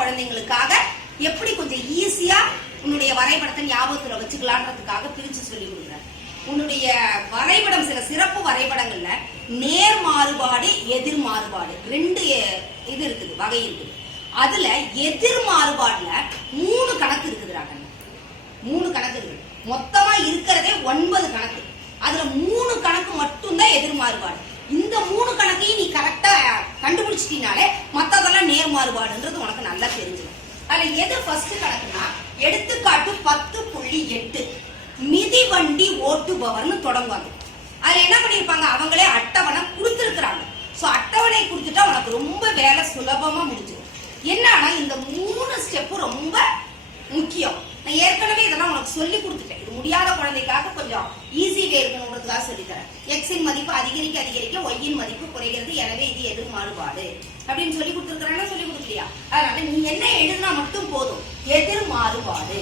குழந்தைங்களுக்காக எப்படி கொஞ்சம் ஈஸியா உன்னுடைய வரைபடத்தை ஞாபகத்துல வச்சுக்கலான்றதுக்காக பிரிச்சு சொல்லி கொடுக்குறேன். உன்னுடைய வரைபடம் சில சிறப்பு வரைபடங்கள்ல நேர் மாறுபாடு எதிர் மாறுபாடு ரெண்டு இது இருக்குது வகை இருக்குது. அதுல எதிர் மாறுபாடுல மூணு கணக்கு இருக்குதுடா மூணு கணக்கு இருக்குது. மொத்தமா இருக்கிறதே ஒன்பது கணக்கு. அதுல மூணு கணக்கு மட்டும்தான் எதிர் மாறுபாடு. இந்த மூணு கணக்கையும் நீ கரெக்டா கண்டுபிடிச்சிட்டினாலே மற்றதெல்லாம் நேர் மாறுபாடுன்றது உனக்கு நல்லா தெரிஞ்சிடும். அதில் எது ஃபர்ஸ்ட் கணக்குனா எடுத்துக்காட்டு பத்து புள்ளி எட்டு. மிதிவண்டி ஓட்டுபவர்னு தொடங்குவாங்க. அதில் என்ன பண்ணியிருப்பாங்க? அவங்களே அட்டவணை கொடுத்துருக்குறாங்க. ஸோ அட்டவணை கொடுத்துட்டா உனக்கு ரொம்ப வேலை சுலபமாக முடிஞ்சிடும். என்னன்னா இந்த மூணு ஸ்டெப்பு ரொம்ப முக்கியம். நான் ஏற்கனவே இதெல்லாம் உனக்கு சொல்லி கொடுத்துட்டேன். இது முடியாத குழந்தைக்காக கொஞ்சம் ஈஸி வே இருக்கணுன்றதுக்காக சொல்லித்தரேன். எக்ஸின் மதிப்பு அதிகரிக்க அதிகரிக்க ஒய்யின் மதிப்பு குறைகிறது. எனவே இது எதிர் மாறுபாடு. அப்படின்னு சொல்லி கொடுத்துருக்கிறேன்னா சொல்லி கொடுக்கலையா? அதனால நீ என்ன எழுதுனா மட்டும் போதும். எதிர் மாறுபாடு.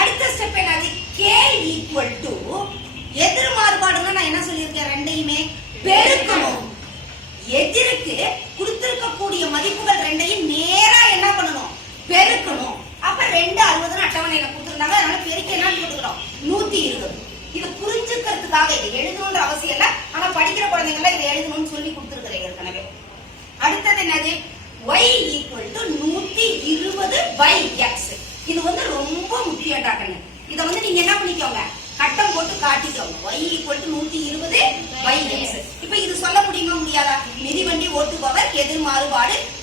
அடுத்த ஸ்டெப் என்னது? கே ஈக்குவல் டு எதிர் மாறுபாடுன்னா நான் என்ன சொல்லியிருக்கேன்? ரெண்டையுமே பெருக்கணும். எதிருக்கு கொடுத்திருக்கக்கூடிய மதிப்புகள் ரெண்டையும் நேரா என்ன பண்ணணும் பெருக்கணும் அப்ப ரெண்டு அறுபதுன்னு அட்டவணையில கொடுத்திருந்தாங்க அதனால பெருக்கி என்ன போட்டுக்கிறோம் நூத்தி இருபது இது புரிஞ்சுக்கிறதுக்காக இது எழுதணுன்ற அவசியம் இல்ல ஆனா படிக்கிற குழந்தைங்கள இதை எழுதணும்னு சொல்லி கொடுத்துருக்கிறேன் ஏற்கனவே அடுத்தது என்னது y ஈக்குவல் டு நூத்தி இருபது பை எக்ஸ் இது வந்து ரொம்ப முக்கியம்டா கண்ணு இதை வந்து நீங்க என்ன பண்ணிக்கோங்க கட்டம் போட்டு காட்டிக்கோங்க y ஈக்குவல் டு நூத்தி இருபது பை எக்ஸ் இப்ப இது சொல்ல முடியுமா முடியாதா மிதிவண்டி ஓட்டுபவர் எதிர்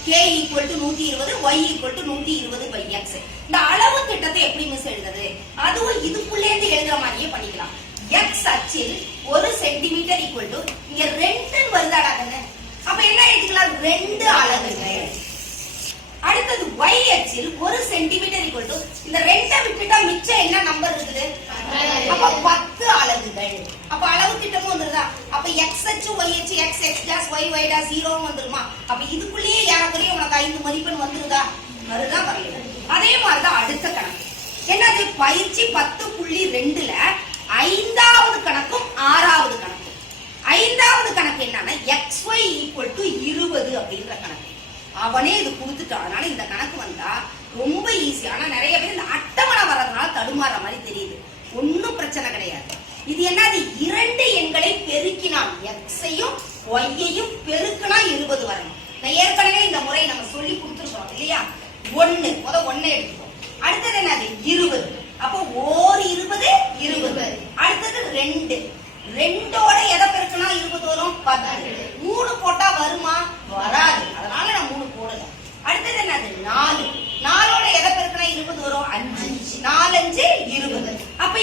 கே ஈக்குவல் டு நூத்தி இருபது ஒய் ஈக்குவல் டு நூத்தி இருபது பை எக்ஸ் இந்த அளவு திட்டத்தை எப்படி மிஸ் எழுதுறது? அதுவும் இதுக்குள்ளே இருந்து எழுதுற மாதிரியே பண்ணிக்கலாம். எக்ஸ் அச்சில் ஒரு சென்டிமீட்டர் ஈக்குவல் டு இங்க ரெண்டுன்னு வருதாடா கண்ணு அப்ப என்ன எழுதிக்கலாம்? ரெண்டு அலகுகள் அடுத்தது ஒய் அச்சில் ஒரு சென்டிமீட்டர் ஈக்குவல் டு இந்த ரெண்டை விட்டுட்டா மிச்சம் என்ன நம்பர் இருக்குது? அப்ப பத்து அலகுகள் அப்ப அளவு திட்டமும் வந்துருதா? அப்ப எக்ஸ் அச்சு ஒய் அச்சு X X dash Y Y dash ஜீரோவும் வந்துருமா? அப்ப இதுக்குள்ளேயே ஏறக்குறைய உனக்கு ஐந்து மதிப்பெண் வந்துருதா? மறுதான் வரல அதே மாதிரிதான் அடுத்த கணக்கு. என்னது? பயிற்சி பத்து புள்ளி ரெண்டுல ஐந்தாவது கணக்கும் ஆறாவது கணக்கும். ஐந்தாவது கணக்கு என்னன்னா எக்ஸ் ஒய் ஈக்குவல் டு இருபது அப்படின்ற கணக்கு. அவனே இது கொடுத்துட்டான். அதனால இந்த கணக்கு வந்தா ரொம்ப ஈஸி ஆனா நிறைய பேர் இந்த அட்டவணை வர்றதுனால தடுமாற மாதிரி இது என்னது? இரண்டு எண்களை பெருக்கினால் எக்ஸையும் ஒய்யையும் பெருக்கினா இருபது வரணும் நான் ஏற்கனவே இந்த முறை நம்ம சொல்லி கொடுத்துருக்கோம் இல்லையா? ஒண்ணு. முத ஒண்ணை எடுத்துக்கோ. அடுத்தது என்னது? இருபது. அப்போ ஓர் இருபது இருபது. அடுத்தது ரெண்டு. ரெண்டோட எதை பெருக்குனா இருபது வரும்? பத்து. மூணு போட்டா வருமா? வராது. அதனால நான் மூணு போடல. அடுத்தது என்னது? நாலு. நாலோட எதை பெருக்குனா இருபது வரும்? அஞ்சு. நாலஞ்சு இருபது.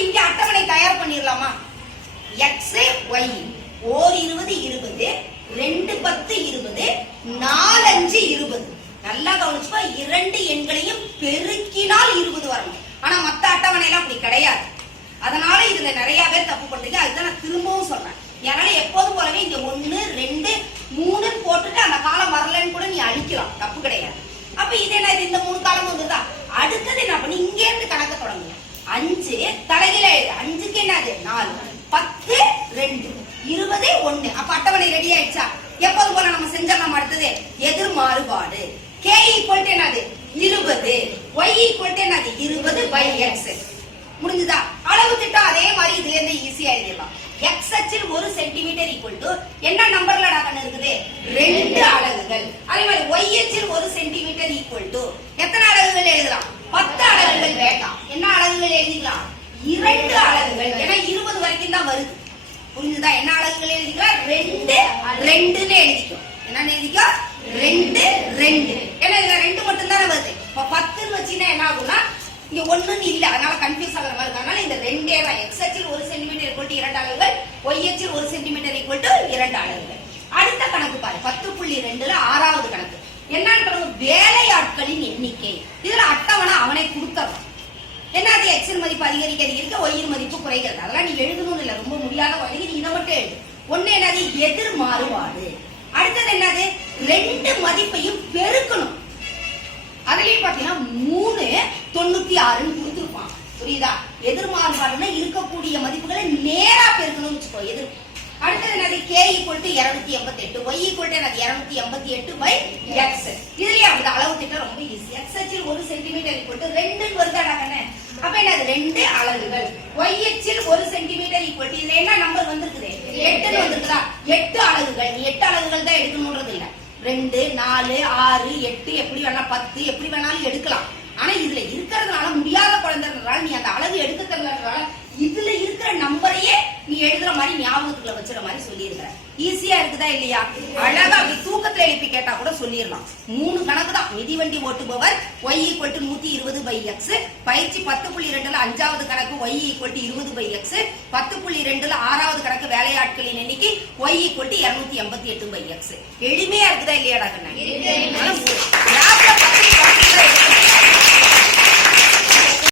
இங்க அட்டவணை தயார் பண்ணிடலாமா எக்ஸ் ஒய் ஓர் இருபது இருபது ரெண்டு பத்து இருபது நாலஞ்சு இருபது. நல்லா கவனிச்சுப்பா இரண்டு எண்களையும் பெருக்கினால் இருபது வரணும் ஆனா மத்த அட்டவணையெல்லாம் அப்படி கிடையாது. அதனால இதுல நிறைய பேர் தப்பு பண்றீங்க அதுதான் நான் திரும்பவும் சொல்றேன். அதனால எப்போதும் போலவே இங்க ஒண்ணு ரெண்டு மூணு போட்டுட்டு அந்த காலம் வரலன்னு கூட நீ அழிக்கலாம். தப்பு கிடையாது. அப்ப இது என்ன? இது இந்த மூணு காலம் வந்துதான் அடுத்தது என்ன பண்ணி? இங்க இருந்து கணக்க தொடங்குங்க. அஞ்சு தலையில எழுது. அஞ்சுக்கு என்னது? நாலு. பத்து ரெண்டு. இருபது ஒண்ணு. அப்ப அட்டவணை ரெடி ஆயிடுச்சா? எப்போது போல நம்ம செஞ்சிடலாம் அடுத்தது? எதிர் மாறுபாடு. கே ஈக்குவல் என்னது? இருபது. ஒய் ஈக்குவல் என்னது? இருபது பை எக்ஸ் முடிஞ்சுதா? அளவு திட்டம் அதே மாதிரி இதுல இருந்து ஈஸியா எழுதிடலாம். எக்ஸ் அச்சில் ஒரு சென்டிமீட்டர் ஈக்குவல் டு என்ன நம்பர்ல கண்ணு இருக்குது? ரெண்டு அலகுகள். அதே மாதிரி ஒய் அச்சில் ஒரு சென்டிமீட்டர் ஈக்குவல் டு எத்தனை அலகுகள் எழுதலாம் பத்து அலகுகள் வேண்டாம் என்ன அலகுகள் எழுதிக்கலாம் ரெண்டு அலகுகள். ஏன்னா இருபது வரைக்கும் தான் வருது. புரிஞ்சுதா? என்ன அலகுகள் எழுதிக்கலாம் ரெண்டு ரெண்டுன்னு எழுதிக்கும் என்ன எழுதிக்கோ? ரெண்டு ரெண்டு. ஏன்னா இதுல ரெண்டு மட்டும் தானே வருது. இப்ப பத்துன்னு வச்சுன்னா என்ன ஆகும்னா இங்க ஒண்ணுன்னு இல்ல. அதனால கன்ஃபியூஸ் ஆகுற மாதிரி இருக்கு. அதனால இந்த ரெண்டே தான். எக்ஸ் அச்சில் ஒரு சென்டிமீட்டர் ஈக்குவல் டு இரண்டு அளவுகள் ஒய் அச்சில் ஒரு சென்டிமீட்டர் ஈக்குவல் டு இரண்டு அலகுகள். அடுத்த கணக்கு பாரு. பத்து புள்ளி ரெண்டுல ஆறாவது கணக்கு. என்னன்னு பாருங்க. வேலையாட்களின் எண்ணிக்கை. இதுல அட்டவணை அவனை கொடுத்தவன் எக்ஸின் மதிப்பு அதிகரிக்க அதிகரிக்க ஒய்யின் மதிப்பு குறைகிறது? அதெல்லாம் நீ எழுதணும்னு இல்லை. ரொம்ப முடியாத வழி நீ இதை மட்டும் எழுது. ஒண்ணு என்னது? எதிர் மாறுபாடு. அடுத்தது என்னது? ரெண்டு மதிப்பையும் பெருக்கணும். அதுலயும் பாத்தீங்கன்னா மூணு தொண்ணூத்தி ஆறுன்னு கொடுத்துருப்பான். புரியுதா? எதிர் மாறுபாடுன்னா இருக்கக்கூடிய மதிப்புகளை நேரா பெருக்கணும்னு வச்சுக்கோ எதிர். அடுத்தது என்னது? கே ஈக்குவல் டு இருநூத்தி எண்பத்தி எட்டு ஒய் ஈக்குவல் டு என்னது? இருநூத்தி எண்பத்தி எட்டு பை எக்ஸ் இதுலயே அப்படி அளவு திட்டம் ரொம்ப ஈஸி எக்ஸ் அப்ப என்னது? ரெண்டு அலகுகள். ஒய் எச்சில் ஒரு சென்டிமீட்டர் ஈக்குவல் இதுல என்ன நம்பர் வந்திருக்குது? எட்டுன்னு வந்திருக்குதா? எட்டு அலகுகள். நீ எட்டு அலகுகள் தான் எடுக்கணும்ன்றது இல்ல ரெண்டு நாலு ஆறு எட்டு. எப்படி வேணா பத்து. எப்படி வேணாலும் எடுக்கலாம். ஆனா இதுல இருக்கிறதுனால முடியாத குழந்தைன்றதால நீ அந்த அளவு எடுக்க தெரிஞ்சதுனால இதுல இருக்கிற நம்பரையே நீ எழுதுற மாதிரி ஞாபகத்துல வச்சுற மாதிரி சொல்லியிருக்கிற. ஈஸியா இருக்குதா இல்லையா? அழகா அப்படி தூக்கத்துல எழுப்பி கேட்டா கூட சொல்லிடலாம். மூணு கணக்கு தான். மிதிவண்டி ஓட்டுபவர் ஒய் ஈக்குவல் டு நூத்தி இருபது பை எக்ஸ் பயிற்சி பத்து புள்ளி ரெண்டுல அஞ்சாவது கணக்கு ஒய் ஈக்குவல் டு இருபது பை எக்ஸ் பத்து புள்ளி ரெண்டுல ஆறாவது கணக்கு வேலையாட்களின் எண்ணிக்கை ஒய் ஈக்குவல் டு இருநூத்தி எண்பத்தி எட்டு பை எக்ஸ் எளிமையா இருக்குதா இல்லையாடா கண்ணா